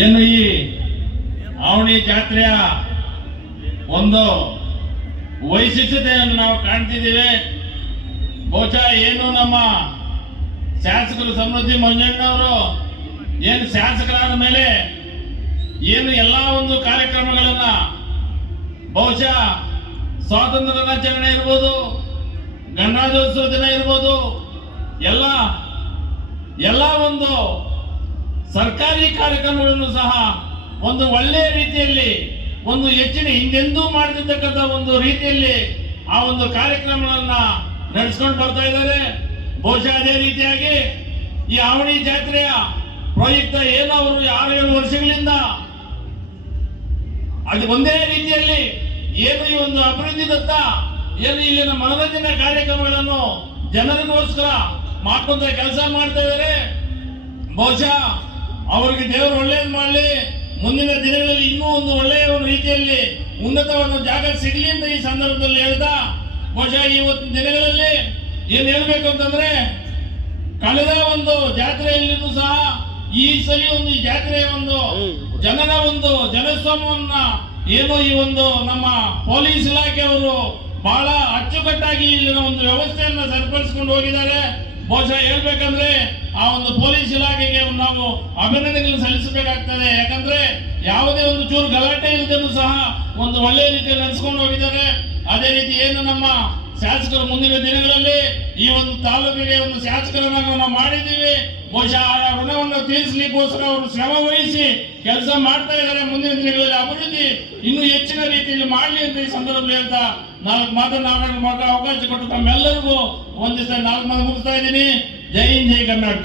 ಏನು ಈ ಅವಣಿ ಜಾತ್ರೆಯ ಒಂದು ವೈಶಿಷ್ಟ್ಯತೆಯನ್ನು ನಾವು ಕಾಣ್ತಿದ್ದೇವೆ. ಬಹುಶಃ ಏನು ನಮ್ಮ ಶಾಸಕರು ಸಮೃದ್ಧಿ ಮಂಜಣ್ಣವರು ಏನು ಶಾಸಕರಾದ ಮೇಲೆ ಏನು ಎಲ್ಲ ಒಂದು ಕಾರ್ಯಕ್ರಮಗಳನ್ನ ಬಹುಶಃ ಸ್ವಾತಂತ್ರ್ಯ ದಿನಾಚರಣೆ ಇರ್ಬೋದು, ಗಣರಾಜ್ಯೋತ್ಸವ ದಿನ ಇರ್ಬೋದು, ಎಲ್ಲ ಎಲ್ಲ ಒಂದು ಸರ್ಕಾರಿ ಕಾರ್ಯಕ್ರಮಗಳನ್ನು ಸಹ ಒಂದು ಒಳ್ಳೆಯ ರೀತಿಯಲ್ಲಿ, ಒಂದು ಹೆಚ್ಚಿನ ಹಿಂದೆಂದೂ ಮಾಡದಿರ್ತಕ್ಕಂಥ ಒಂದು ರೀತಿಯಲ್ಲಿ ಆ ಒಂದು ಕಾರ್ಯಕ್ರಮಗಳನ್ನ ನಡೆಸ್ಕೊಂಡು ಬರ್ತಾ ಇದ್ದಾರೆ. ಬಹುಶಃ ಅದೇ ರೀತಿಯಾಗಿ ಈ ಆವಣಿ ಜಾತ್ರೆಯ ಪ್ರಯುಕ್ತ ಏನು ಅವರು ಆರು ಏಳು ವರ್ಷಗಳಿಂದ ಅದು ಒಂದೇ ರೀತಿಯಲ್ಲಿ ಏನು ಈ ಒಂದು ಅಭಿವೃದ್ಧಿದತ್ತ ಏನು ಇಲ್ಲಿನ ಮನೋರಂಜನಾ ಕಾರ್ಯಕ್ರಮಗಳನ್ನು ಜನರಿಗೋಸ್ಕರ ಮಾಡ್ಕೊಂತ ಕೆಲಸ ಮಾಡ್ತಾ ಇದ್ದಾರೆ. ಬಹುಶಃ ಅವರಿಗೆ ದೇವರು ಒಳ್ಳೆಯದು ಮಾಡಲಿ. ಮುಂದಿನ ದಿನಗಳಲ್ಲಿ ಇನ್ನೂ ಒಂದು ಒಳ್ಳೆಯ ಒಂದು ರೀತಿಯಲ್ಲಿ ಉನ್ನತವಾದ ಜಾಗ ಸಿಗಲಿ ಅಂತ ಈ ಸಂದರ್ಭದಲ್ಲಿ ಹೇಳ್ತಾ ಬಹುಶಃ ಇವತ್ತಿನ ದಿನಗಳಲ್ಲಿ ಏನ್ ಹೇಳ್ಬೇಕು ಅಂತಂದ್ರೆ, ಕಳೆದ ಒಂದು ಜಾತ್ರೆಯಲ್ಲಿನೂ ಸಹ ಈ ಸಲ ಒಂದು ಈ ಜಾತ್ರೆಯ ಒಂದು ಜನರ ಒಂದು ಜನಸ್ವಾಮವನ್ನ ಏನು ಈ ಒಂದು ನಮ್ಮ ಪೊಲೀಸ್ ಇಲಾಖೆಯವರು ಬಹಳ ಅಚ್ಚುಕಟ್ಟಾಗಿ ಇಲ್ಲಿನ ಒಂದು ವ್ಯವಸ್ಥೆಯನ್ನ ಸರಿಪಡಿಸಿಕೊಂಡು ಹೋಗಿದ್ದಾರೆ. ಬಹುಶಃ ಹೇಳ್ಬೇಕಂದ್ರೆ ಆ ಒಂದು ಪೊಲೀಸ್ ಇಲಾಖೆಗೆ ನಾವು ಅಭಿನಂದನೆಗಳನ್ನು ಸಲ್ಲಿಸಬೇಕಾಗ್ತದೆ. ಯಾಕಂದ್ರೆ ಯಾವುದೇ ಒಂದು ಚೂರು ಗಲಾಟೆ ಇಲ್ಲದನ್ನು ಸಹ ಒಂದು ಒಳ್ಳೆಯ ರೀತಿಯಲ್ಲಿ ನಡೆಸ್ಕೊಂಡು ಹೋಗಿದ್ದಾರೆ. ಅದೇ ರೀತಿ ಏನು ನಮ್ಮ ಶಾಸಕರು ಮುಂದಿನ ದಿನಗಳಲ್ಲಿ ಈ ಒಂದು ತಾಲೂಕಿಗೆ ಒಂದು ಶಾಸಕರನ್ನ ನಾವು ಮಾಡಿದ್ದೀವಿ. ಬಹುಶಃ ತೀರಿಸಲಿಕ್ಕೋಸ್ಕರ ಅವರು ಶ್ರಮ ವಹಿಸಿ ಕೆಲಸ ಮಾಡ್ತಾ ಇದ್ದಾರೆ ಮುಂದಿನ ದಿನಗಳಲ್ಲಿ ಅಭಿವೃದ್ಧಿ ಇನ್ನೂ ಹೆಚ್ಚಿನ ರೀತಿಯಲ್ಲಿ ಮಾಡಲಿ ಅಂತ ಈ ಸಂದರ್ಭದಲ್ಲಿ ಹೇಳ್ತಾ ನಾಲ್ಕು ಮಾತನ್ನು ಅವಕಾಶ ಕೊಟ್ಟು ತಮ್ಮೆಲ್ಲರಿಗೂ ಒಂದಿವಸ ನಾಲ್ಕು ಮಾತು ಮುಗಿಸ್ತಾ ಇದ್ದೀನಿ. ಜೈ ಹಿಂದ್, ಜೈ ಕರ್ನಾಟಕ.